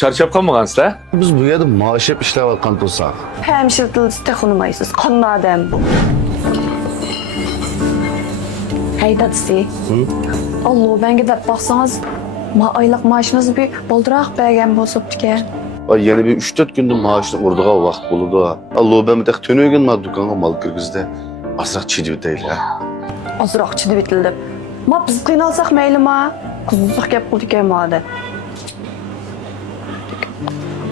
Charchab qolmagansiz-a? Biz bu yerda maaş hep ishlayotgan bo'lsak. Hemşirtiliğinizi tek unutmayısınız. Qanday adam bu? Hey dadisi. Allah ben gidip baksanız aylık maaşınızı bir boldurak bergen bozuptu ki. Ay yeni bir 3-4 gündür maaşını urduğu vaqt buludu. Allah ben bir tek tönögün ma dükkanğa mal kirgizdi. Asraq çidib deyil ha. Azırak çidi bitildim. Ma biz kıynalsak meyli ma. Kuzuzluk gap buldu ki ma'da.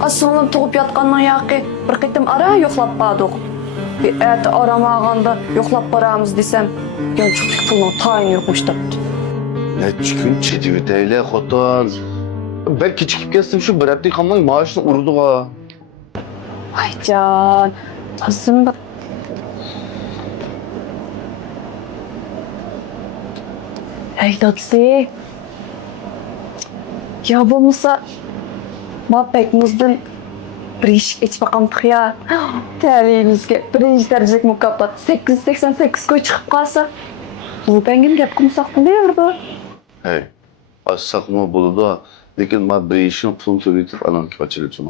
Aslanım tuğup yatqandan yaqi bir qitim ara yo'qlab bardik. Bir et aramaganda yo'qlab baramız desem, gençlik pulun tayin yokmuş depti. Ne çıkın çidib deyil xotin. Ben keçikip kestim şu bir hafta kalmay maaşını urdu ha. Ay can, kızım bak. Hey dadisi. Ya bo'lmasa Mapekimizden bir iş geç bakamdık ya. Talihimizge birinci derecek mukafat 888 koy çıkıp kalsa. Bu bengim gap kumsak bilirdi. Hey, assak mı buludu. Lekin ma bir işin pulunu söyleyip alan kaçırıcı.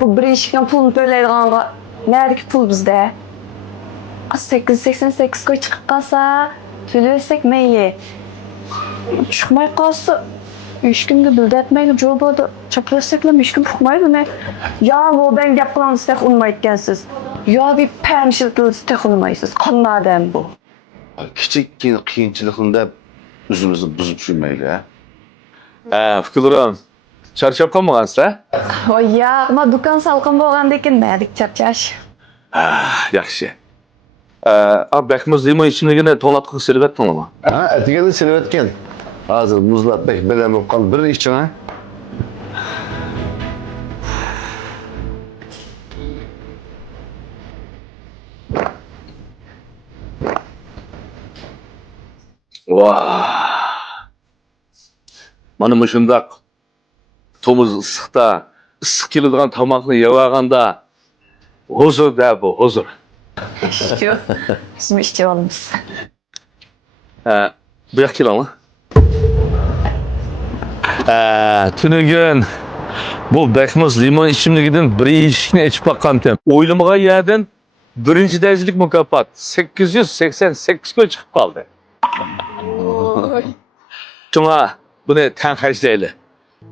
Bu bir işken pulunu böyleydiğanga neredeki pul bizde? 888 koy çıkıp kalsa söylesek meyli. Çıkmay kalsa 3 günde bildirtmeyle jobadı. Çapırasakla 3 gün tutmaydı ne? Ya bu ben gap kılanızı tek unutmayıkensiz. Ya bir hemşirtiliğinizi tek unutmayısınız. Qanday adam bu? Küçük kıyınçılıkında üzümüzü bozup düşürmeyle ha. Fikirlarim. Charchab qolmagansiz-a? Oy ya, ama dukan salqin bo'lgandan neydik charchash. Yaxshi. Bekimiz limon ichimligini to'latqib silib etdingmi? Ha, etigeni silvetken. Hazır muzlatmak bilemem kal bir işçi ha. Vah. Mana mushundaq tomuz issiqda, issiq keladigan tomoqni yeganda huzur da bu, huzur. Şu, bizim işçi olmuş. Bu yoqqa kelingmi? Tunigun bu Bekimiz limon ichimligidan bir eshikni ichib baqqandim. O'ylamagan yerdan birinchi darajalik mukofot 888 ga chiqib qoldi. Şuna bunu tenhajlaylı.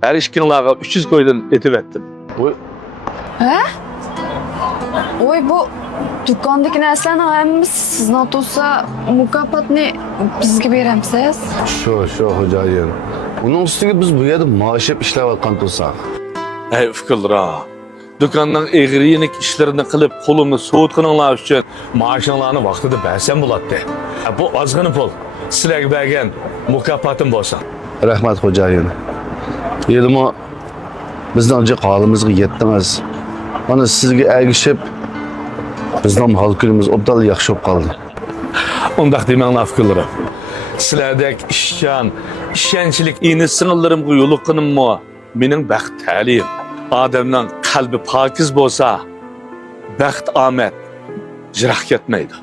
Her işkinlarga 300 koydan etib etdim. He? Oy bu dükkandaki narsalarni hammamiz sizdan tursa mukofotni bizga beramsiz? Şu hocayım. Bunun üstüne biz bu yerda maaş hep ishlayotgan bo'lsak. Ey fikirlar. Dükkandan eğriyenik işlerini qilib qo'limni so'tqininglar uchun maaşinglarni vaqtida bersam bo'ladi. Bu ozgina pul. Sizlarga bergan mukofotim bo'lsa. Rahmat hocayım. Yerimi bizden önce halimizga yetmez. Mana sizga ergishib bizden halkımız obdal yaxshi bo'lib qoldi. Undaq demanglar fikirlarim. Sizlardek ishchan, ishonchlik ini sing'illarimga yo'liqqanimmi mening baxt ta'lim. Odamning qalbi pokiz bo'lsa, baxt omad jiroq ketmaydi.